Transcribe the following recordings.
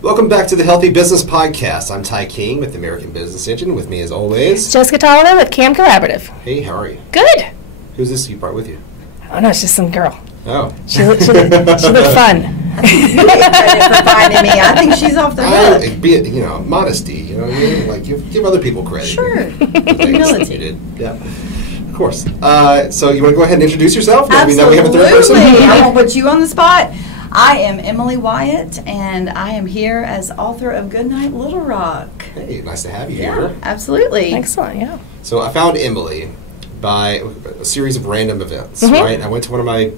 Welcome back to the Healthy Business Podcast. I'm Ty King with the American Business Engine. With me, as always, Jessica Tolliver with CAM Collaborative. Hey, how are you? Good. Who's this you brought with you? Oh, no, it's just some girl. Oh. She looked fun. You get credit for finding me. I think she's off the hook. Be it, modesty, you know what I mean? Like, give other people credit. Sure. Humility. Yeah. Of course. So you want to go ahead and introduce yourself? Absolutely. We have a third person? I won't put you on the spot. I am Emily Wyatt, and I am here as author of Goodnight, Little Rock. Hey, nice to have you Yeah, here. absolutely. Excellent, yeah. So I found Emily by a series of random events, Mm-hmm. right? I went to one of my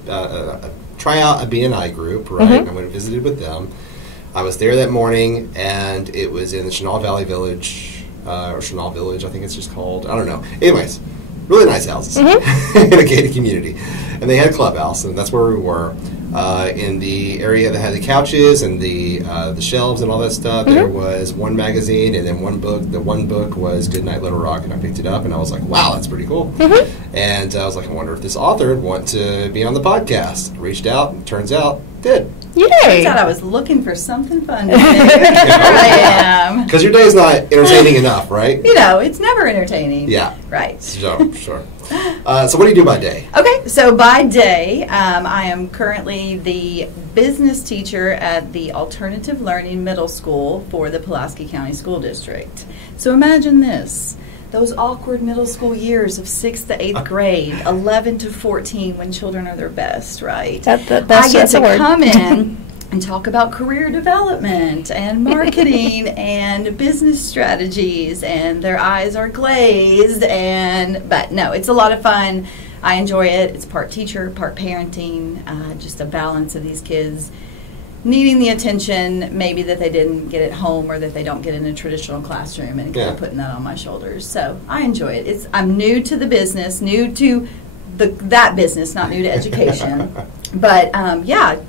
tryout a BNI group, right? Mm-hmm. I went and visited with them. I was there that morning, and it was in the Chenal Valley Village, or Chenal Village, I think it's just called. I don't know. Anyways, really nice houses Mm-hmm. in a gated community. And they had a clubhouse, and that's where we were. In the area that had the couches and the shelves and all that stuff, there was one magazine and then one book. The one book was Goodnight, Little Rock, and I picked it up, and I was like, wow, that's pretty cool. And I was like, I wonder if this author would want to be on the podcast. Reached out, and turns out, did. Yay! Turns out I was looking for something fun to do. Here I am. Because your day is not entertaining enough, right? It's never entertaining. Yeah. Right. Sure. So what do you do by day? Okay, so by day, I am currently the business teacher at the Alternative Learning Middle School for the Pulaski County School District. So imagine this, those awkward middle school years of 6th to 8th grade, 11 to 14 when children are their best, right? That's I get to word. come in and talk about career development and marketing and business strategies, and their eyes are glazed, but no, it's a lot of fun. I enjoy it. It's part teacher, part parenting, just a balance of these kids needing the attention maybe that they didn't get at home or that they don't get in a traditional classroom, and kind of putting that on my shoulders. So I enjoy it. I'm new to the business, new to that business, not new to education. But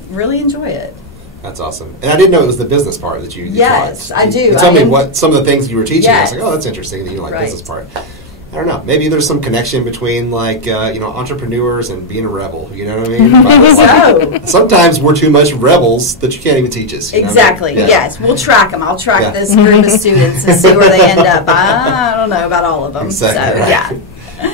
really enjoy it. That's awesome. And I didn't know it was the business part that you Yes, taught. I do. You told me what some of the things you were teaching. Yes. I was like, oh, that's interesting that you like Right. business part. I don't know. Maybe there's some connection between entrepreneurs and being a rebel. You know what I mean? Like, sometimes we're too much rebels that you can't even teach us. You know what I Exactly. mean? Yeah. Yes, we'll track them. I'll track this group of students and see where they end up. I don't know about all of them. Exactly. So yeah.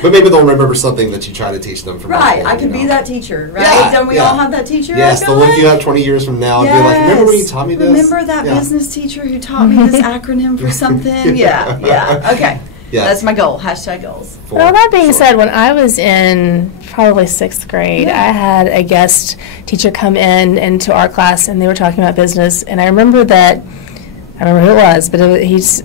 But maybe they'll remember something that you try to teach them from Right. before, I could be that teacher. Right. Yeah, Don't we all have that teacher? Yes. I They'll feel look like? you up 20 years from now and be like, remember when you taught me this? Remember that business teacher who taught me this acronym for something? Yeah. Okay. Yeah. That's my goal. # goals. Well, that being said, when I was in probably 6th grade, Yeah. I had a guest teacher come into our class, and they were talking about business, and I remember who it was, but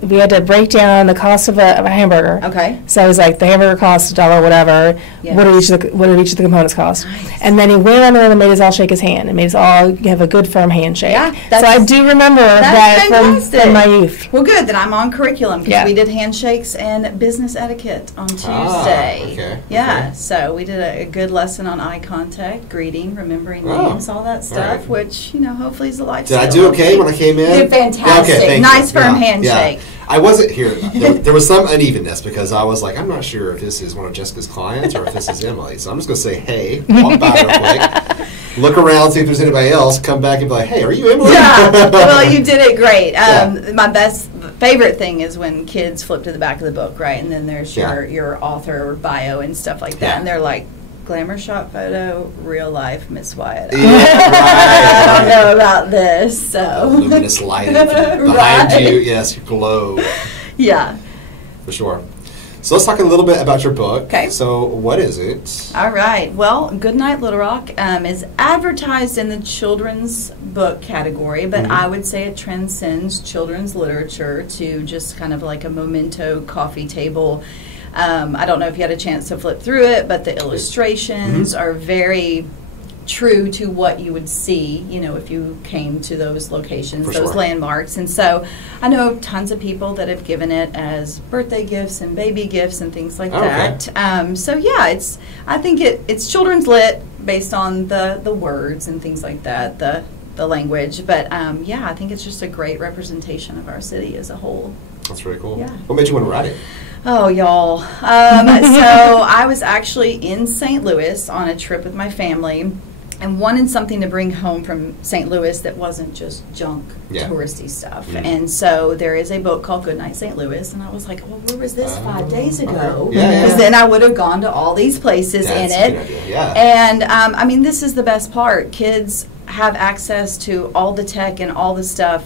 we had to break down the cost of a hamburger. Okay. So I was like, the hamburger costs $1, whatever. Yes. What did each of the components cost? Nice. And then he went around the room and made us all shake his hand, and made us all have a good firm handshake. Yeah, so I do remember that from my youth. Well, good. Then I'm on curriculum because Yeah. we did handshakes and business etiquette on Tuesday. Okay. Yeah, Okay. so we did a good lesson on eye contact, greeting, remembering Oh. names, all that stuff, right. which, hopefully is a life Did I skill. do okay when I came in? You did fantastic. Yeah, okay, thank Nice you. firm Yeah, handshake. yeah. I wasn't here. There was some unevenness because I was like, I'm not sure if this is one of Jessica's clients or if this is Emily. So I'm just going to say, hey, walk by real quick, look around, see if there's anybody else, come back and be like, hey, are you Emily? Yeah, well, you did it great. Yeah. My favorite thing is when kids flip to the back of the book, right, and then there's Yeah. your author bio and stuff like that, Yeah. and they're like, glamour shot photo, real life, Miss Wyatt. Yeah, I don't right. know about this, so. Luminous lighting from behind Right. you. Yes, you glow. Yeah. For sure. So let's talk a little bit about your book. Okay. So what is it? All right. Well, Goodnight, Little Rock is advertised in the children's book category, but I would say it transcends children's literature to just kind of like a memento coffee table. I don't know if you had a chance to flip through it, but the illustrations are very true to what you would see, if you came to those locations, those landmarks. And so I know tons of people that have given it as birthday gifts and baby gifts and things like that. So yeah, I think it's children's lit based on the words and things like that, the language. But yeah, I think it's just a great representation of our city as a whole. That's really cool. Yeah. What made you want to write it? Oh, y'all. So I was actually in St. Louis on a trip with my family, and wanted something to bring home from St. Louis that wasn't just junk Yeah. touristy stuff. Mhm. And so there is a book called Goodnight St. Louis, and I was like, well, where was this 5 days ago? Okay. Yeah, Because yeah. then I would have gone to all these places in That's a it. good idea. Yeah. And I mean, this is the best part. Kids have access to all the tech and all the stuff,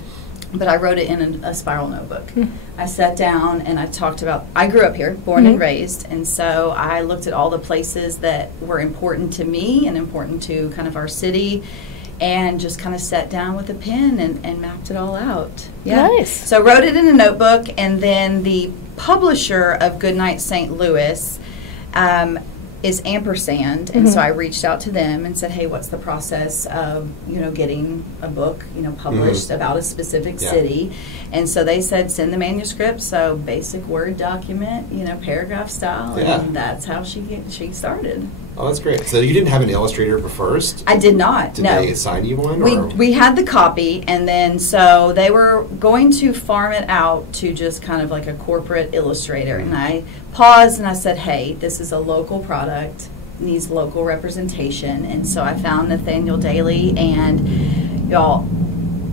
but I wrote it in a spiral notebook. I sat down and I talked about, I grew up here, born and raised, and so I looked at all the places that were important to me and important to kind of our city, and just kind of sat down with a pen and mapped it all out. Nice. So wrote it in a notebook, and then the publisher of Goodnight St. Louis is Ampersand, and so I reached out to them and said, hey, what's the process of, getting a book, published about a specific city? And so they said, send the manuscript, so basic Word document, paragraph style, and that's how she started. Oh, that's great. So you didn't have an illustrator first? I did not, Did no. they assign you one? We had the copy, and then so they were going to farm it out to just kind of like a corporate illustrator. And I paused and I said, hey, this is a local product, needs local representation. And so I found Nathaniel Daly, and y'all,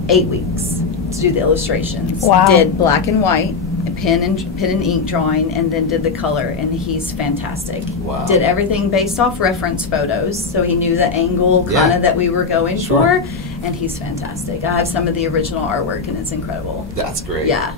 8 weeks to do the illustrations. Wow. Did black and white, a pen and ink drawing, and then did the color, and he's fantastic. Wow. Did everything based off reference photos, so he knew the angle kind of that we were going Sure. for, and he's fantastic. I have some of the original artwork, and it's incredible. That's great. Yeah.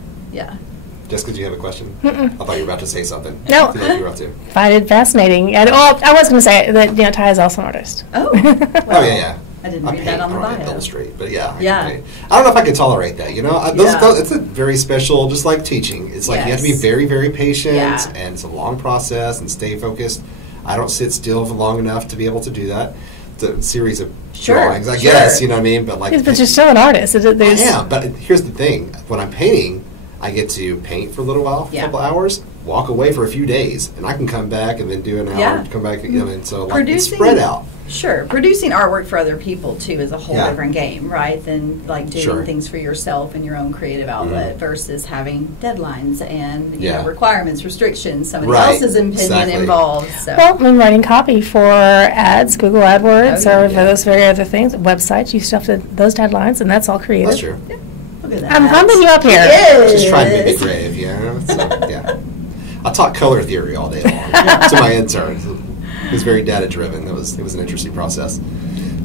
Just because you have a question? I thought you were about to say something. No. I feel like you were about to. Find it fascinating. And, I was going to say that Ty is also an artist. Oh. Oh, yeah. I didn't I read paint, that on the I don't bio. illustrate, but yeah. Yeah. I don't know if I could tolerate that, It's a very special, just like teaching. It's like you have to be Yes. very, very patient, Yeah. and it's a long process, and stay focused. I don't sit still for long enough to be able to do that. It's a series of drawings, I guess, you know what I mean? But like, But you're still an artist. I am, but here's the thing. When I'm painting, I get to paint for a little while, a couple hours, walk away for a few days, and I can come back and then do an hour and come back again. And so like, it's spread out. Sure. Producing artwork for other people, too, is a whole Yeah. different game, right? Than like doing things for yourself and your own creative outlet versus having deadlines and requirements, restrictions, somebody else's opinion involved. So. Well, when writing copy for ads, Google AdWords, or for those very other things, websites, you still have those deadlines, and that's all creative. That's true. Look at that. I'm humming you up here. Just trying to be brave, So, yeah. I taught color theory all day long to my interns. It was very data driven. It was an interesting process.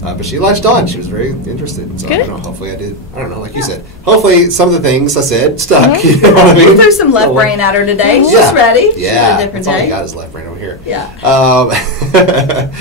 But she latched on. She was very interested. So I don't know. Hopefully I did. I don't know. Like you said. Hopefully some of the things I said stuck. You know what I mean? We threw some left brain at her today. She's just ready. Yeah. She's a different That's all day. we got is left brain over here. Yeah.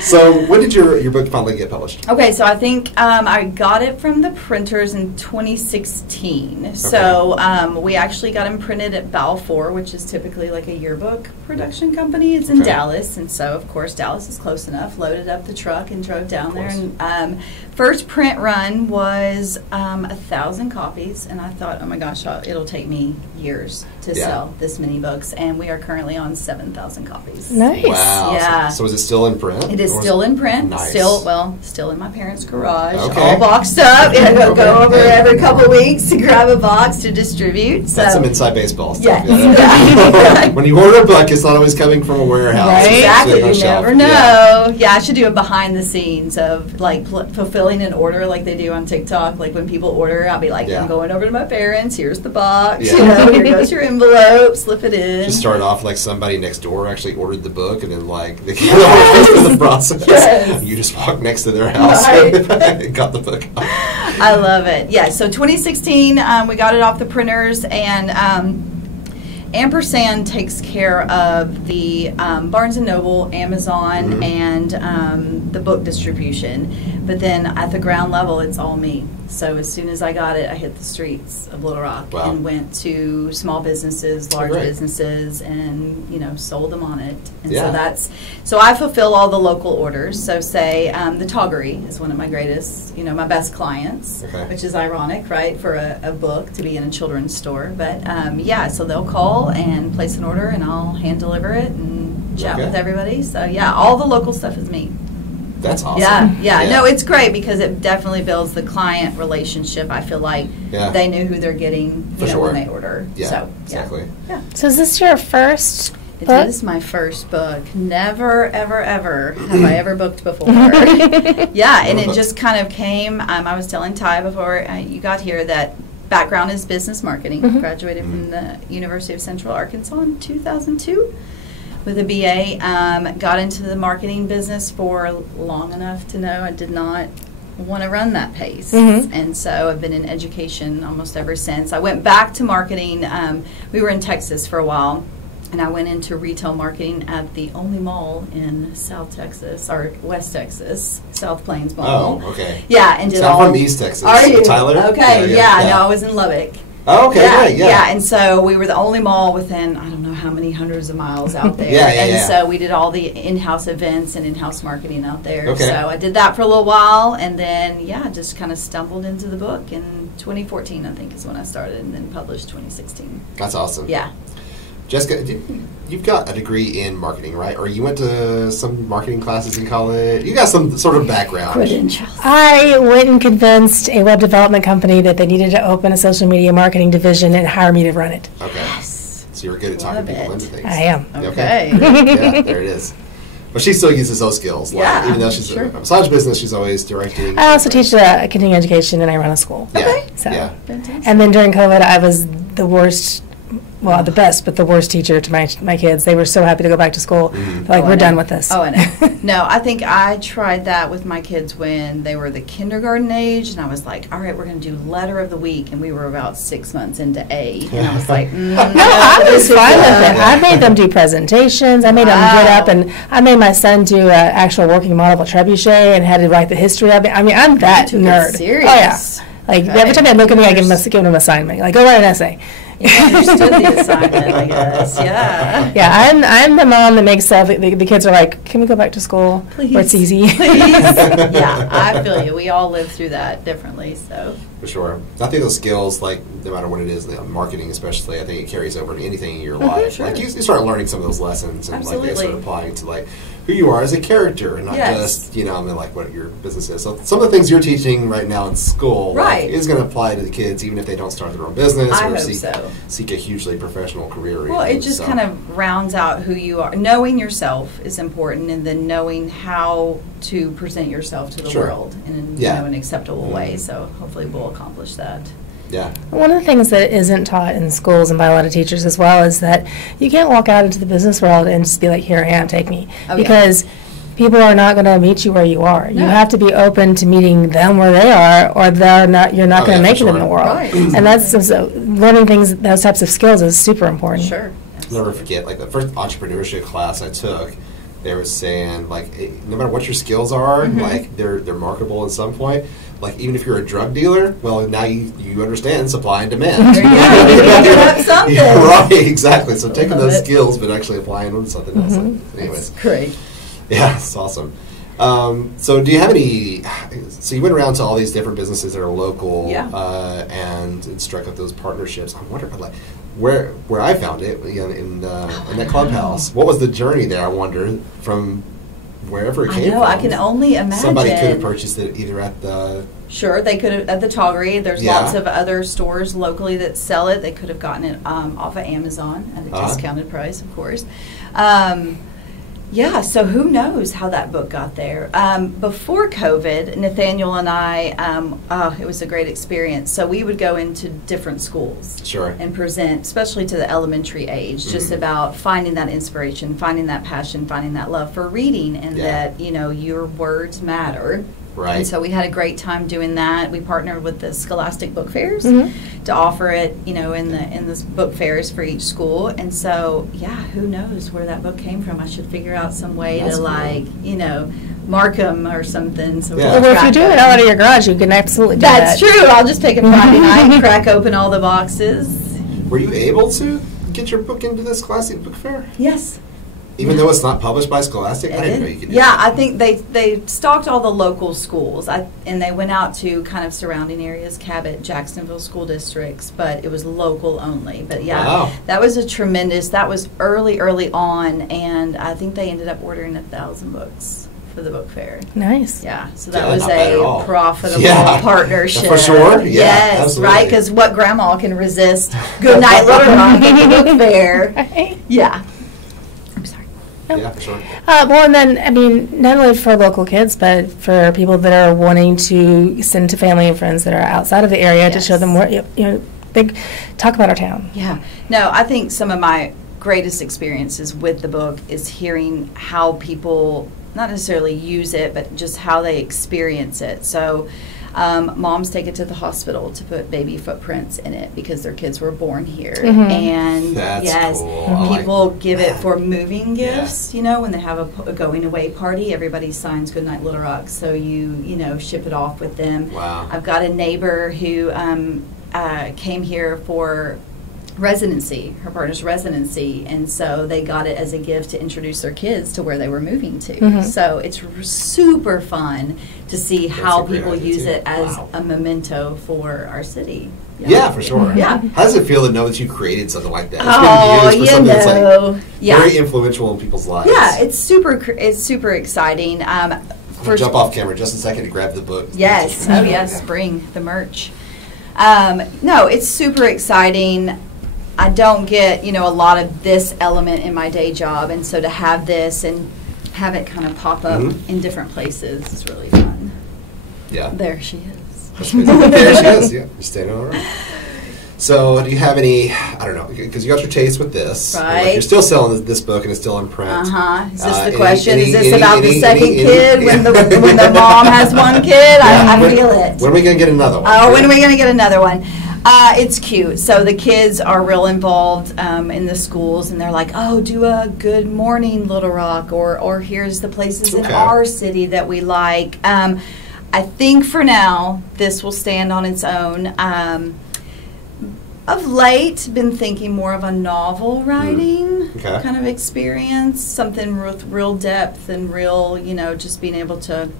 So when did your book finally get published? Okay, so I think I got it from the printers in 2016. Okay. So we actually got them printed at Balfour, which is typically like a yearbook production company. It's in Dallas, and so of course Dallas is close enough. Loaded up the truck and drove down there. And first print run was 1,000 copies, and I thought, oh my gosh, it'll take me years to sell this many books, and we are currently on 7,000 copies. Nice. Wow. Yeah. So is it still in print? It is still in print. Nice. Still in my parents' garage, Okay. all boxed up. Yeah, go over every couple of weeks to grab a box to distribute. So. That's some inside baseball stuff. Yeah. When you order a book, it's not always coming from a warehouse. Right. It's Exactly. sitting on a You shelf. never know. Yeah, I should do a behind the scenes of like fulfilling an order like they do on TikTok. Like when people order, I'll be like, I'm going over to my parents. Here's the box. Yeah. Here goes your envelope. Slip it in. Just start off like somebody next door actually ordered the book, and then like they came over through the process. Yes. You just walk next to their house and got the book. I love it. Yeah, so 2016, we got it off the printers, and Ampersand takes care of the Barnes & Noble, Amazon, and the book distribution. But then at the ground level, it's all me. So as soon as I got it, I hit the streets of Little Rock and went to small businesses, large businesses, and sold them on it. And so I fulfill all the local orders. So say the Toggery is one of my greatest, my best clients, which is ironic, right, for a book to be in a children's store. But so they'll call and place an order, and I'll hand deliver it and chat with everybody. So all the local stuff is me. That's awesome. Yeah. No, it's great because it definitely builds the client relationship. I feel like they knew who they're getting when they order. Yeah, exactly. So is this your first It is my first book. Never, ever, ever have I ever booked before. Yeah, and it just kind of came. I was telling Ty before you got here that background is business marketing. Graduated from the University of Central Arkansas in 2002 with a BA. Got into the marketing business for long enough to know I did not want to run that pace. And so I've been in education almost ever since. I went back to marketing. We were in Texas for a while. And I went into retail marketing at the only mall in South Texas, or West Texas, South Plains Mall. Oh, okay. Yeah, and did so all. I'm from East Texas. Are you? Tyler? Okay, yeah, no, I was in Lubbock. Oh, okay, Yeah, right, yeah. yeah, and so we were the only mall within, I don't know how many hundreds of miles out there. And so we did all the in-house events and in-house marketing out there. Okay. So I did that for a little while, and then, just kind of stumbled into the book in 2014, I think is when I started, and then published 2016. That's awesome. Yeah. Jessica, you've got a degree in marketing, right? Or you went to some marketing classes in college? You got some sort of background. Credentials. I went and convinced a web development company that they needed to open a social media marketing division and hire me to run it. Okay. Yes. So you're good at talking people into things. I am. Okay. Yeah, there it is. But she still uses those skills. Like, Yeah, even though she's a massage business, she's always directing. I also teach continuing education and I run a school. Yeah. Okay. So. Yeah. Fantastic. And then during COVID, I was the worst, well, the best, but the worst teacher to my kids. They were so happy to go back to school. They're like, we're done with this. Oh, I know. No, I think I tried that with my kids when they were the kindergarten age, and I was like, all right, we're going to do letter of the week, and we were about 6 months into A, and I was like, No, I was fine with it. Yeah. I made them do presentations. I made them get up, and I made my son do an actual working model of a trebuchet and had to write the history of it. I mean, I'm that took it nerd. serious. Oh, yeah. Like, every time they look at me, I give them an assignment. Like, go write an essay. You understood the assignment, I guess. Yeah. Yeah, I'm the mom that makes stuff. The kids are like, can we go back to school Please. where it's easy? Please. Yeah, I feel you. We all live through that differently, so. For sure. I think those skills, like, no matter what it is, marketing especially, I think it carries over to anything in your life. Sure. Like, you start learning some of those lessons and, like, they start Absolutely. applying to, like, who you are as a character and not Yes. just, like, what your business is. So some of the things you're teaching right now in school Right. is going to apply to the kids, even if they don't start their own business I or hope so. seek a hugely professional career. Well, it just kind of rounds out who you are. Knowing yourself is important, and then knowing how to present yourself to the Sure. world in Yeah. an acceptable way. So hopefully we'll accomplish that. Yeah. One of the things that isn't taught in schools and by a lot of teachers as well is that you can't walk out into the business world and just be like, here I am, take me. Oh, yeah. Because people are not going to meet you where you are. You No. have to be open to meeting them where they are, or you're not Oh, going to yeah, make for it in sure. the world. Right. And that's so learning those types of skills is super important. Sure. I'll never forget, like, the first entrepreneurship class I took, they were saying, like, no matter what your skills are, like, they're marketable at some point. Like, even if you're a drug dealer, well, now you understand supply and demand. There you go. You can have something. Yeah, right, exactly. So taking Love those it. skills, but actually applying them to something else. Anyways, Great. yeah, it's awesome. So do you have any, so you went around to all these different businesses that are local Yeah. and struck up those partnerships. I'm wondering, like, where I found it, again, in that clubhouse, what was the journey there, I wonder, from wherever it I came know. from? I can only imagine. Somebody could have purchased it either at the... Sure, they could have at the Toggery. There's Yeah. lots of other stores locally that sell it. They could have gotten it off of Amazon at a Uh-huh. discounted price, of course. Yeah, so who knows how that book got there. Before COVID, Nathaniel and I, it was a great experience. So we would go into different schools Sure. and present, especially to the elementary age, just about finding that inspiration, finding that passion, finding that love for reading, and Yeah. that, your words matter. Right. And so we had a great time doing that. We partnered with the Scholastic Book Fairs Mhm. to offer it, in the book fairs for each school. And so, who knows where that book came from? I should figure out some way That's to cool. mark them or something. So we Yeah. can Well, if track you're doing it them. out of your garage, you can absolutely do That's that. true. I'll just take a Friday night, crack open all the boxes. Were you able to get your book into the Scholastic Book Fair? Yes. Even though it's not published by Scholastic? I didn't know you could do that. I think they stocked all the local schools, and they went out to kind of surrounding areas, Cabot, Jacksonville school districts, but it was local only. But Wow. that was that was early on, and I think they ended up ordering 1,000 books for the book fair. Nice. Yeah, so that Yeah, was not bad at a all. profitable Yeah. partnership. For sure. Yeah, yes, absolutely. right, because what grandma can resist? Goodnight Little Rock at the book fair. Right. Yeah. Yeah, for sure. Well, and then, I mean, not only for local kids, but for people that are wanting to send to family and friends that are outside of the area to show them more, talk about our town. Yeah. No, I think some of my greatest experiences with the book is hearing how people not necessarily use it, but just how they experience it. So moms take it to the hospital to put baby footprints in it because their kids were born here. And That's cool. people give it for moving gifts. You know, when they have a going away party, everybody signs Goodnight Little Rock, so you ship it off with them. Wow. I've got a neighbor who came here for residency, her partner's residency, and so they got it as a gift to introduce their kids to where they were moving to. So it's super fun to see how people use it as a memento for our city. Yeah, for sure. Yeah. How does it feel to know that you created something like that? Oh, it's been used for something that's yeah. very influential in people's lives. Yeah, it's super exciting. I'm gonna jump off camera just a second to grab the book. Yes. Oh, yes. Bring the merch. No, it's super exciting. I don't get, a lot of this element in my day job, and so to have this and have it kind of pop up in different places is really fun. Yeah. There she is. There she is. Yeah, you're standing on her own. So, do you have any? I don't know, because you got your taste with this. Right. Like you're still selling this book, and it's still in print. Is this the question? Is this about the second any, kid when the mom has one kid? Yeah, I feel it. When are we going to get another one? Oh, when are we going to get another one? It's cute. So the kids are real involved in the schools, and they're like, "Oh, do a Good Morning Little Rock," or here's the places in our city that we like. I think for now this will stand on its own. Of late, been thinking more of a novel writing kind of experience, something with real depth and real, just being able to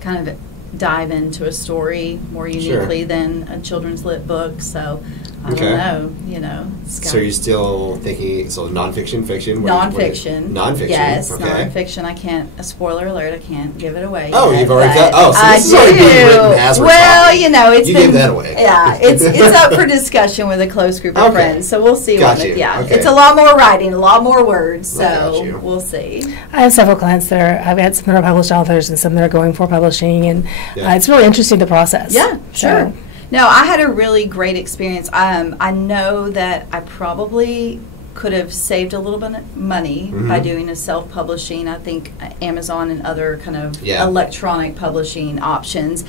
kind of dive into a story more uniquely than a children's lit book. So I don't know, So you're still thinking, nonfiction, fiction? Nonfiction. Nonfiction. Yes, okay. Nonfiction. I can't, a spoiler alert, I can't give it away. Oh, yet, you've already got, so I this is already being written as we're talking. it's you been, gave that away. Yeah, it's up for discussion with a close group of friends, so we'll see. Okay. It's a lot more writing, a lot more words, so we'll see. I have several clients I've had some that are published authors and some that are going for publishing, and it's really interesting, the process. Yeah, sure. No, I had a really great experience. I know that I probably could have saved a little bit of money by doing a self-publishing. I think Amazon and other kind of electronic publishing options.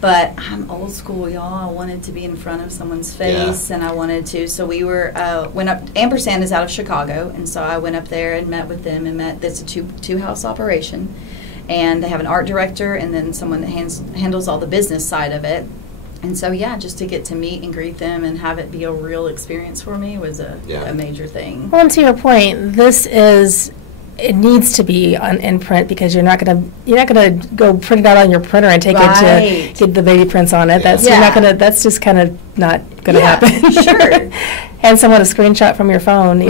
But I'm old school, y'all. I wanted to be in front of someone's face, and I wanted to. So we went up. Ampersand is out of Chicago, and so I went up there and met with them. It's a two-house operation, and they have an art director and then someone that handles all the business side of it. And so, just to get to meet and greet them and have it be a real experience for me was a major thing. Well, and to your point, it needs to be in print because you're not gonna go print it out on your printer and take it to get the baby prints on it. That's just kind of not gonna happen. Sure. And someone a screenshot from your phone,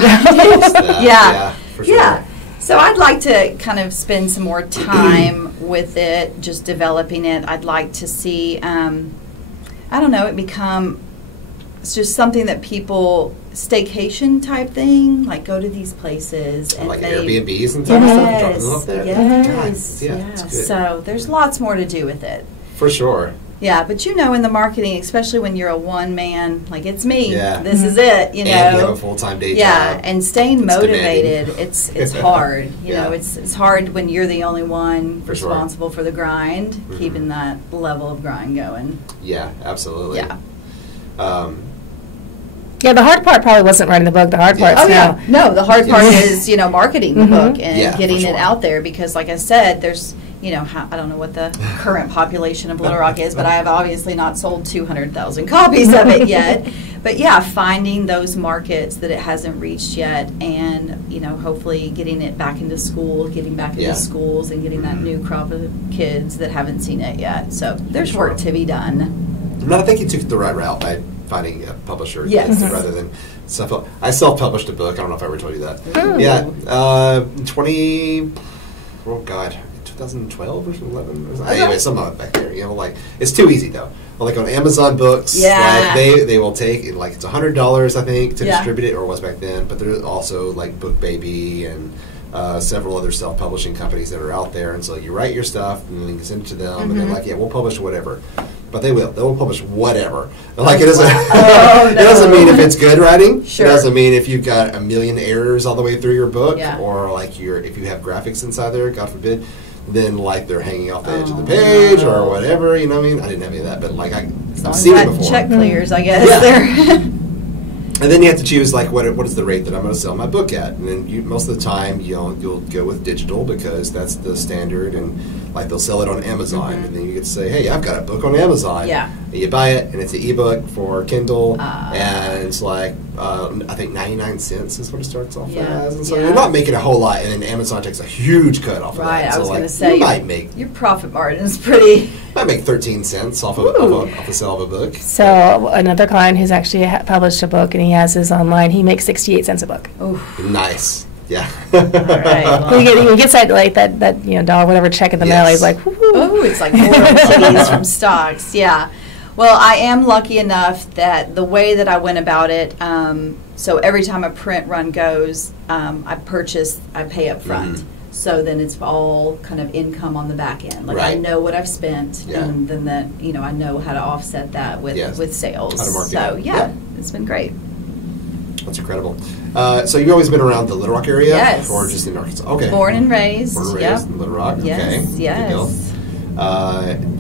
For sure. So I'd like to kind of spend some more time with it, just developing it. I'd like to see. It become, it's just something that people, staycation type thing, like go to these places. And like Airbnbs and stuff, dropping them up there. Yes. So there's lots more to do with it. For sure. Yeah, but in the marketing, especially when you're a one-man, like it's me, this is it, And you have a full-time day job. Yeah, and staying motivated, it's hard. It's hard when you're the only one responsible for the grind, keeping that level of grind going. Yeah, absolutely. Yeah. The hard part probably wasn't writing the book. The hard part No, the hard part is, marketing the book and getting it out there because, like I said, there's I don't know what the current population of Little Rock is, but I have obviously not sold 200,000 copies of it yet. But finding those markets that it hasn't reached yet, and hopefully getting it back into school, getting back into schools, and getting that new crop of kids that haven't seen it yet. So there's work to be done. No, I think you took the right route by finding a publisher rather than self. I self-published a book. I don't know if I ever told you that. Ooh. Yeah, 2012 or 11 or something. Anyway, some back there. It's too easy though. Like on Amazon Books, they will take it's $100 I think to distribute it, or it was back then. But there's also like Book Baby and several other self-publishing companies that are out there, and so you write your stuff and then you send it to them, and they're like, yeah, we'll publish whatever. But they will publish whatever. Like it doesn't. It doesn't mean if it's good writing. Sure. It doesn't mean if you've got a million errors all the way through your book, or like if you have graphics inside there, God forbid. Then like they're hanging off the edge of the page or whatever. You know what I mean? I didn't have any of that, but like I've seen it before. Check clears, I guess. Yeah. There. And then you have to choose like what is the rate that I'm going to sell my book at, and then most of the time you'll go with digital because that's the standard, and like they'll sell it on Amazon, and then you get to say, hey, I've got a book on Amazon. Yeah. And you buy it, and it's an ebook for Kindle, and it's like I think 99 cents is what it starts off as, and so you're not making a whole lot, and then Amazon takes a huge cut off of that. Right. I was going to say you might make your profit margin is pretty. I make 13 cents off the sale of a book. So another client who's actually published a book and he has his online, he makes 68 cents a book. Oof. Nice. Yeah. All right. Well. He gets that like that dollar whatever check in the mail. He's like, oh, it's like royalties from stocks. Yeah. Well, I am lucky enough that the way that I went about it. So every time a print run goes, I pay up front. So then it's all kind of income on the back end. Like I know what I've spent, and then that I know how to offset that with sales. How to market. It's been great. That's incredible. So you've always been around the Little Rock area? Yes. Or just in Arkansas? Okay. Born and raised. In Little Rock? Yes. Okay. Yes.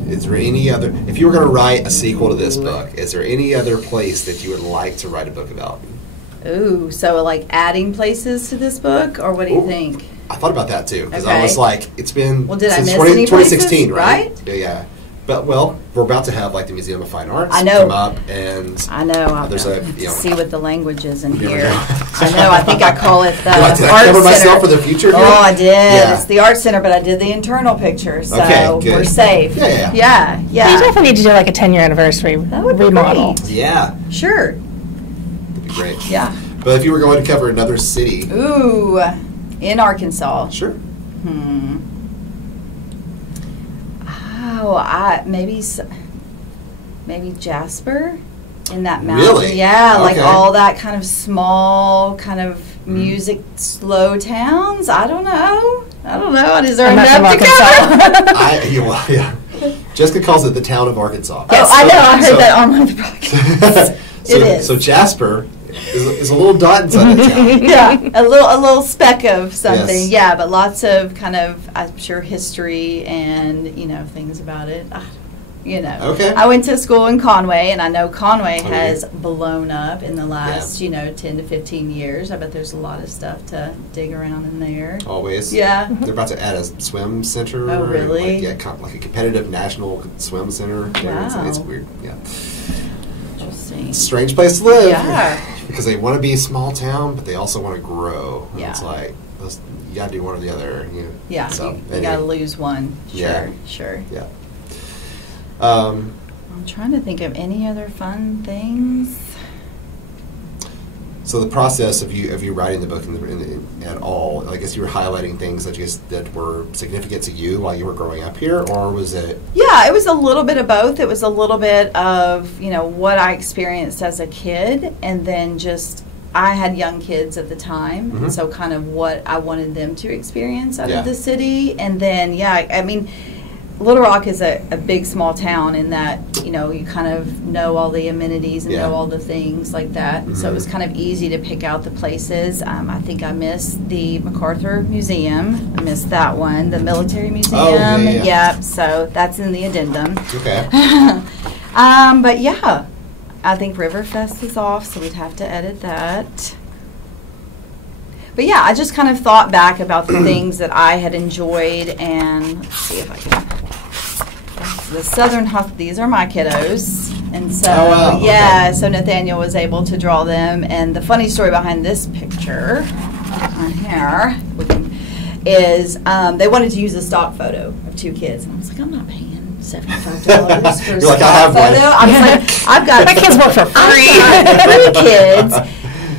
Is there any other, if you were going to write a sequel to this book, is there any other place that you would like to write a book about? Ooh, so like adding places to this book, or what do you think? I thought about that too, because I was like, it's been did since I miss any 2016, places? right? Yeah. But we're about to have like the Museum of Fine Arts come up, and I know. There's see what the language is in here. I know. I think I call it the Art Center. I cover myself for the future? Oh, I did. Yeah. It's the Art Center, but I did the internal picture, so we're safe. Yeah. You definitely need to do like a 10-year anniversary remodel. Great. Yeah. Sure. That'd be great. Yeah. But if you were going to cover another city. Ooh, in Arkansas. Sure. Oh, maybe Jasper in that mountain. Really? Yeah, like all that kind of small kind of music slow towns. I don't know. I deserve enough to cover. Jessica calls it the town of Arkansas. Yes. I know. I heard that on my podcast. It is. So Jasper is a little dot inside that town. Yeah, a little speck of something. Yes. Yeah, but lots of kind of, I'm sure, history and things about it. Okay. I went to school in Conway, and I know Conway has blown up in the last 10 to 15 years. I bet there's a lot of stuff to dig around in there. Always. Yeah. They're about to add a swim center. Oh, really? Like a competitive national swim center. Wow. It's weird. Yeah. Interesting. Strange place to live. Yeah. Because they want to be a small town, but they also want to grow. And yeah. It's like, you got to do one or the other. Yeah, so, you got to lose one. Sure. Yeah. I'm trying to think of any other fun things. So the process of you writing the book at all, I guess you were highlighting things that were significant to you while you were growing up here, or was it? Yeah, it was a little bit of both. It was a little bit of what I experienced as a kid, and then just I had young kids at the time, and so kind of what I wanted them to experience out of the city, and then I mean. Little Rock is a big, small town in that, you kind of know all the amenities and know all the things like that. Mm-hmm. So it was kind of easy to pick out the places. I think I missed the MacArthur Museum. I missed that one. The Military Museum. Oh, yeah. Yep. So that's in the addendum. Okay. But yeah, I think Riverfest is off, so we'd have to edit that. But yeah, I just kind of thought back about the things that I had enjoyed, and let's see if I can. The Southern these are my kiddos, and so so Nathaniel was able to draw them. And the funny story behind this picture on here is they wanted to use a stock photo of two kids, and I was like, I'm not paying $75 for a stock photo. I was like, I've got my kids work for free. I've got 3 kids.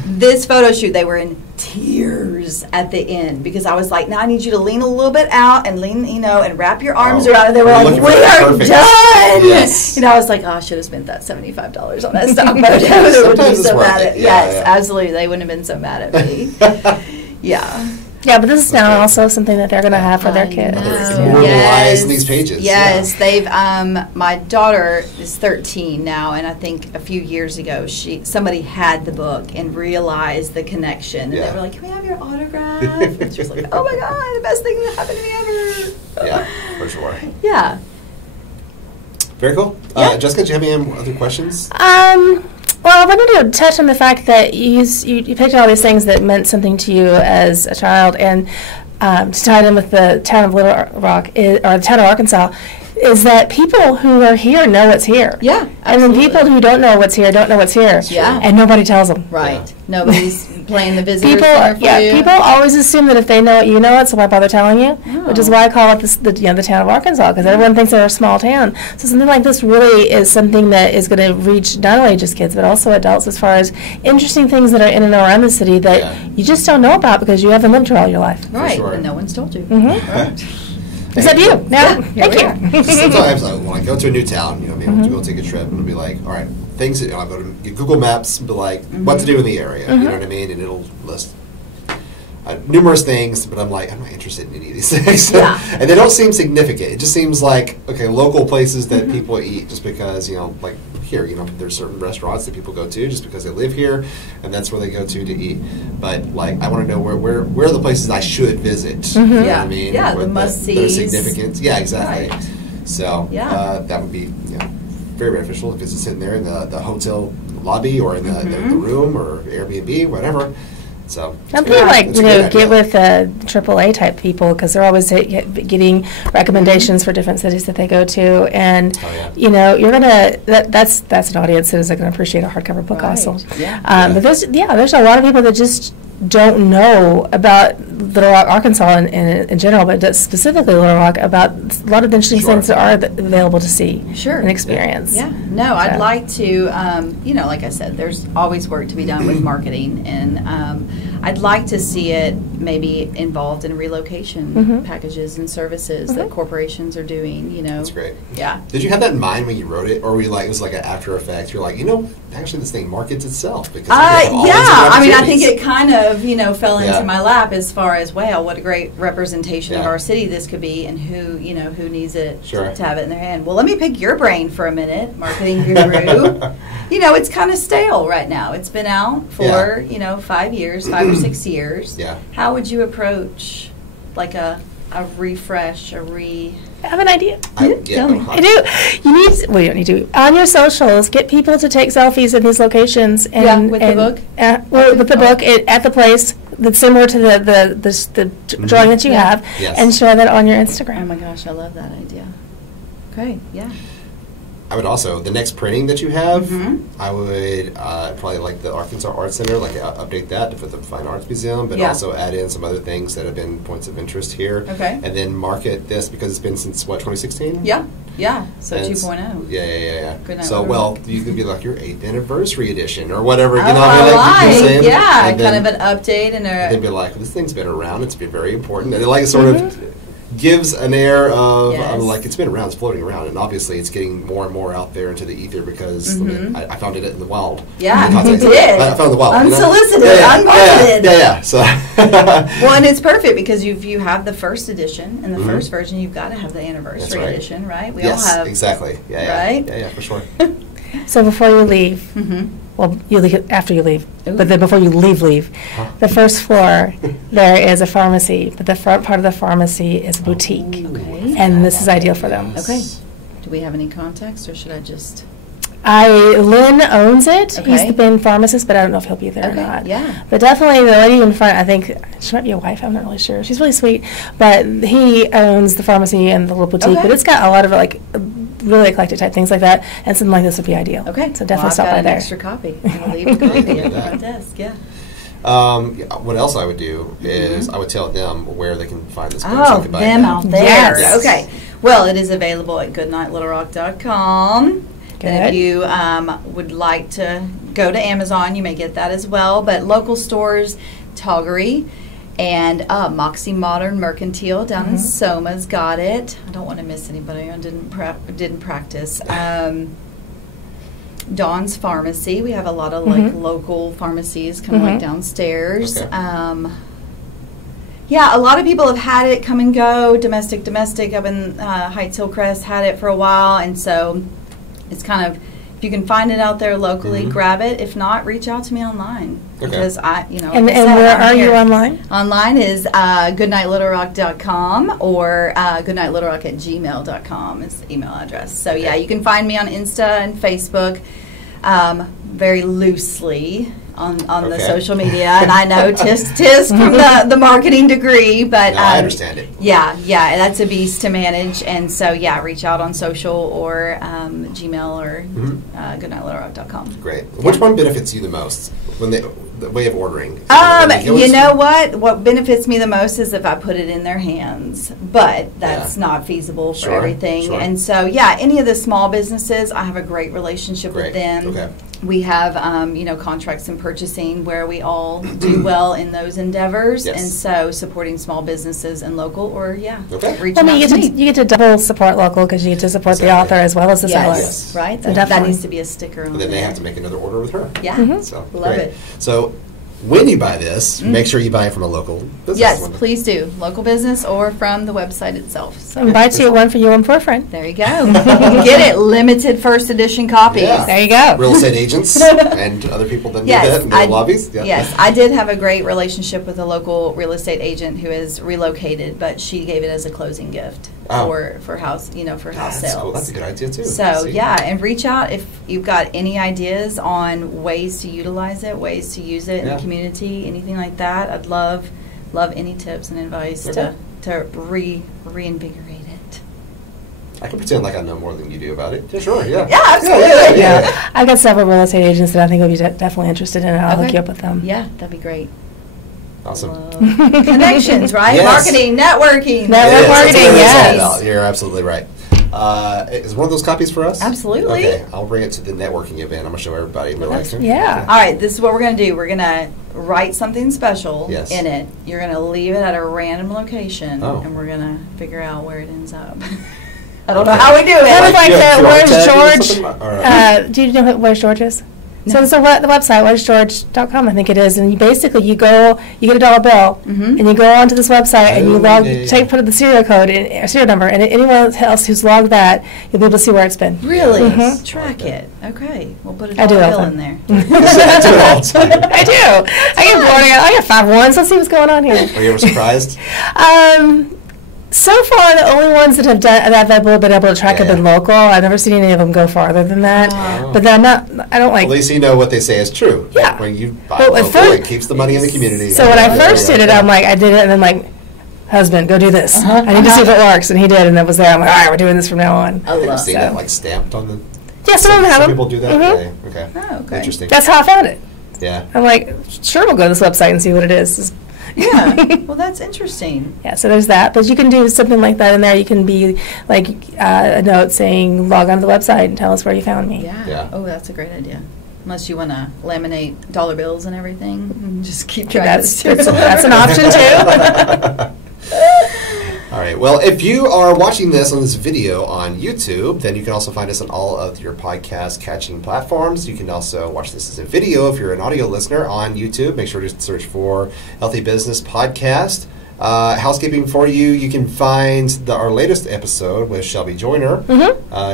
This photo shoot, they were in tears at the end because I was like, now I need you to lean a little bit out and lean, and wrap your arms around. And they were like, we are done. Yes. I was like, oh, I should have spent that $75 on that stock photo. They would be so mad at Yes, absolutely. They wouldn't have been so mad at me. Yeah. Yeah, but this is now also something that they're going to have for their kids. Immortalizing these pages. Yes, they've. My daughter is 13 now, and I think a few years ago, somebody had the book and realized the connection, and they were like, "Can we have your autograph?" And she was like, "Oh my God, the best thing that happened to me ever." Yeah, for sure. Yeah. Very cool. Jessica, do you have any other questions? Well, I wanted to touch on the fact that you picked all these things that meant something to you as a child, and to tie it in with the town of Little Rock, or the town of Arkansas, is that people who are here know what's here. Yeah, absolutely. And then people who don't know what's here don't know what's here. Yeah. And nobody tells them. Right. Yeah. Nobody's playing the visitor center for you. People always assume that if they know it, you know it, so why bother telling you? Oh. Which is why I call it the town of Arkansas, because everyone thinks they're a small town. So something like this really is something that is going to reach not only just kids, but also adults, as far as interesting things that are in and around the city that you just don't know about because you haven't lived here all your life. Right. Sure. And no one's told you. Mm-hmm. Right. Except you. No, thank you. Sometimes when I go to a new town, maybe I'll go take a trip, and it'll be like, all right, things that, I'll go to Google Maps and be like, what to do in the area, you know what I mean? And it'll list numerous things, but I'm like, I'm not interested in any of these things. And they don't seem significant. It just seems like, okay, local places that people eat just because, like here, there's certain restaurants that people go to just because they live here, and that's where they go to eat. But, like, I want to know where are the places I should visit. You know what I mean? Yeah, the must-sees. That are significant. Yeah, exactly. Right. So that would be very beneficial if it's sitting there in the hotel lobby or in the room or Airbnb, whatever. So something like get with AAA type people, because they're always getting recommendations for different cities that they go to, and you're gonna that's an audience that is going to appreciate a hardcover book also. But there's a lot of people that just don't know about Little Rock, Arkansas in general, but specifically Little Rock, about a lot of the interesting things that are available to see and experience. I'd like to, like I said, there's always work to be done with marketing, and I'd like to see it maybe involved in relocation packages and services that corporations are doing, That's great. Yeah. Did you have that in mind when you wrote it, or were you like, it was like an after effect? You're like, actually this thing markets itself? Because I think it kind of, fell into my lap as far as, wow, what a great representation of our city this could be, and who needs it to have it in their hand. Well, let me pick your brain for a minute, marketing guru. It's kind of stale right now. It's been out for, 5 years, 5 or 6 years. Yeah. How would you approach like a refresh, I have an idea. Tell me. I do. You don't need to. On your socials, get people to take selfies at these locations. And, with the book? With the book at the place that's similar to the drawing that you have, and share that on your Instagram. Oh my gosh, I love that idea. Great, I would also, the next printing that you have, I would probably like the Arkansas Art Center, update that to put the Fine Arts Museum, but also add in some other things that have been points of interest here. Okay. And then market this, because it's been since, 2016? Yeah. So 2.0. Yeah. Goodnight, so, you could be like your 8th anniversary edition or whatever. Kind of an update. And they'd be like, this thing's been around, it's been very important. And it sort of gives an air of it's been around, it's floating around, and obviously it's getting more and more out there into the ether because I found it in the wild. Yeah, you did. I found it in the wild. Unsolicited, unmarketed. Yeah. So well, and it's perfect because you have the first edition and the first version. You've got to have the anniversary edition, right? We all have exactly. Right? Yeah, for sure. So before you leave. Well, you leave after you leave, but then before you leave, the first floor, there is a pharmacy, but the front part of the pharmacy is a boutique. Okay. And this is ideal for them. Okay. Do we have any context, or should I just... Lynn owns it. Okay. He's the main pharmacist, but I don't know if he'll be there or not. Yeah. But definitely the lady in front, I think, she might be a wife, I'm not really sure. She's really sweet. But he owns the pharmacy and the little boutique, but it's got a lot of, really eclectic type things like that, and something like this would be ideal. Okay. So definitely stop by there. I've got an extra copy. I'll leave a copy at my desk, what else I would do is I would tell them where they can find this book. Oh, so them out there. Yes. Okay. Well, it is available at goodnightlittlerock.com. And if you would like to go to Amazon, you may get that as well. But local stores, Toggery and Moxie Modern Mercantile down in Soma's got it. I don't want to miss anybody. I didn't practice. Dawn's Pharmacy. We have a lot of local pharmacies kind of downstairs. Okay. Yeah, a lot of people have had it come and go. Domestic up in Heights Hillcrest had it for a while, and so it's kind of, if you can find it out there locally, grab it. If not, reach out to me online. Okay. Because And where are you online? Online is goodnightlittlrock.com or goodnightlittlrock@gmail.com is the email address. So yeah, you can find me on Insta and Facebook, very loosely on the social media. And I know tis from the marketing degree, but no, I understand it. Yeah, that's a beast to manage. And so yeah, reach out on social or Gmail or goodnightlittlrock.com. Great. Which one benefits you the most when the way of ordering? You know what benefits me the most is if I put it in their hands, but that's not feasible for everything. Sure. And so any of the small businesses, I have a great relationship with them. Okay. We have contracts in purchasing where we all do well in those endeavors, and so supporting small businesses and local reaching out to me. You get to double support local because you get to support the author as well as the seller. Yes, right. That needs to be a sticker on and then they have to make another order with her. Yeah, so love it. So when you buy this, make sure you buy it from a local business. Yes, please do. Local business or from the website itself. So buy two, one for you, one for a friend. There you go. Get it. Limited first edition copies. Yeah. There you go. Real estate agents and other people that do that in their lobbies. Yeah. Yes, I did have a great relationship with a local real estate agent who is relocated, but she gave it as a closing gift for house sales. Cool. That's a good idea too. So and reach out if you've got any ideas on ways to utilize it, ways to use it in the community, anything like that. I'd love any tips and advice to reinvigorate it. I can pretend like I know more than you do about it. Yeah, sure. Yeah. Yeah, absolutely. Yeah. I've got several real estate agents that I think would be definitely interested in it. I'll hook you up with them. Yeah, that'd be great. Awesome. Connections, right? Yes. Marketing, networking. Network marketing, yes. You're absolutely right. Is one of those copies for us? Absolutely. Okay, I'll bring it to the networking event. I'm going to show everybody. Yeah. All right, this is what we're going to do. We're going to write something special in it. You're going to leave it at a random location, and we're going to figure out where it ends up. I don't know how we do it. Kind of like Where's George? Do you know Where's George is? No. So it's the website, where'sgeorge.com, I think it is, and you basically you get a dollar bill, and you go onto this website and you put the serial code serial number, and anyone else who's logged that, you'll be able to see where it's been. Really? Track it. Okay, we'll put a dollar bill in there. I do. I get bored. I got 5 ones. Let's see what's going on here. Were you ever surprised? So far, the only ones that I've been able to track have been local. I've never seen any of them go farther than that. But then I don't like. At least you know what they say is true. Yeah. Like when you buy local, it keeps the money in the community. So when I first did it, I'm like, I did it, and then like, husband, go do this. I need to see if it works, and he did, and that was there. I'm like, all right, we're doing this from now on. Have you seen it like stamped on the? Yeah, some of them have them. People do that. Okay. Oh, okay. Interesting. That's how I found it. Yeah. I'm like, sure, we'll go to this website and see what it is. Yeah, well, that's interesting. Yeah, so there's that. But you can do something like that in there. You can be like a note saying, log on to the website and tell us where you found me. Yeah. Oh, that's a great idea. Unless you want to laminate dollar bills and everything, just keep track of this too. That's an option too. All right. Well, if you are watching this on this video on YouTube, then you can also find us on all of your podcast catching platforms. You can also watch this as a video if you're an audio listener on YouTube. Make sure to search for Healthy Business Podcast. Housekeeping for you, you can find our latest episode with Shelby Joyner.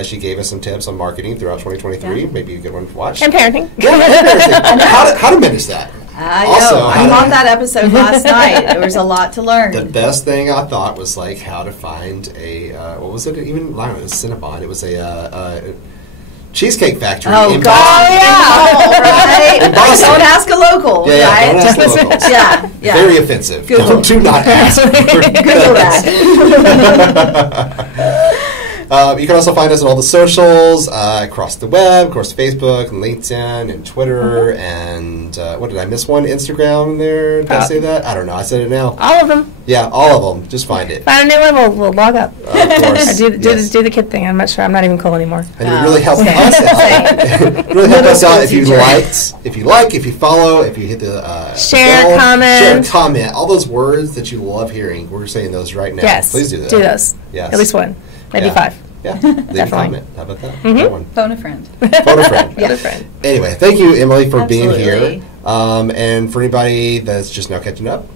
She gave us some tips on marketing throughout 2023. Maybe a good one to watch. And parenting. Yeah, and parenting. How to manage that. I know. I'm on that episode last night. There was a lot to learn. The best thing I thought was like how to find a what was it? Even I don't know, Cinnabon. It was a Cheesecake Factory. Oh in God! Boston. Yeah, right. Don't ask a local. Yeah, right? Don't ask the locals. Yeah. Very offensive. Do not ask. Google that. You can also find us on all the socials across the web, of course, Facebook and LinkedIn and Twitter and what did I miss one? Instagram there? Did I say that? I don't know. I said it now. All of them. Yeah, all of them. Just find it. Find a new one, we'll log up. Of course. I do the kid thing. I'm not sure. I'm not even cool anymore. And it really helps us out. It really helps us out if you if you follow, if you hit the share, bell, comment. share, comment. All those words that you love hearing. We're saying those right now. Yes. Please do that. Do those. Yes. At least one. Maybe 5. Yeah. Leave a comment. How about that? That one. Phone a friend. Phone a friend. Phone a friend. Anyway, thank you, Emily, for being Absolutely. here. And for anybody that's just now catching up,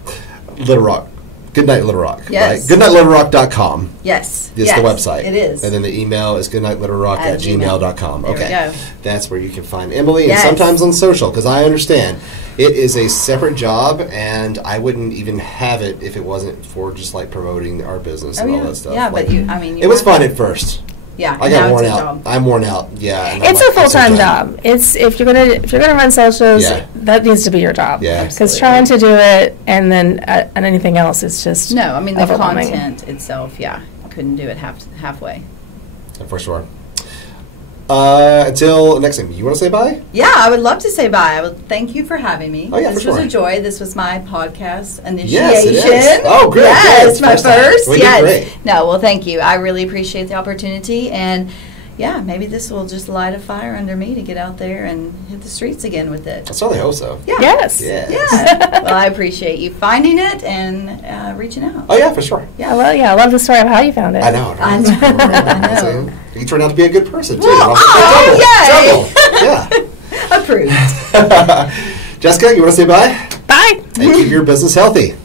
Little Rock Goodnight Little Rock. Yes. Right? GoodnightLittleRock.com. Yes. Is the website. It is. And then the email is goodnightlittlerock@gmail.com. There Okay. we go. That's where you can find Emily, Yes. and sometimes on social, because I understand it is a separate job, and I wouldn't even have it if it wasn't for just like promoting our business and all that stuff. Yeah, like, but you it was fun at first. Yeah, I got now worn it's a out. job. I'm worn out. Yeah, and It's I'm a full-time job. It's if you're gonna run socials, Yeah. that needs to be your job. Yeah. Because trying to do it and then and anything else, it's just No, I mean the overwhelming. content itself. Yeah, couldn't do it halfway. For sure. Until next time, you want to say bye? Yeah, I would love to say bye. I would thank you for having me. Oh, yeah, this for was sure. a joy. This was my podcast initiation. Yes, it is. Oh, great. Yes, Good. my First time. first. We did Yes. great. No, well, thank you. I really appreciate the opportunity, and yeah, maybe this will just light a fire under me to get out there and hit the streets again with it. I certainly hope so. Yeah. Yes. Yes. Yeah. Well, I appreciate you finding it and reaching out. Oh, yeah, for sure. Yeah, well, yeah, I love the story of how you found it. I know. I Right? know. So, you turned out to be a good person, too. Well, oh, Double. Yeah. Approved. Jessica, you want to say bye? Bye. And keep your business healthy.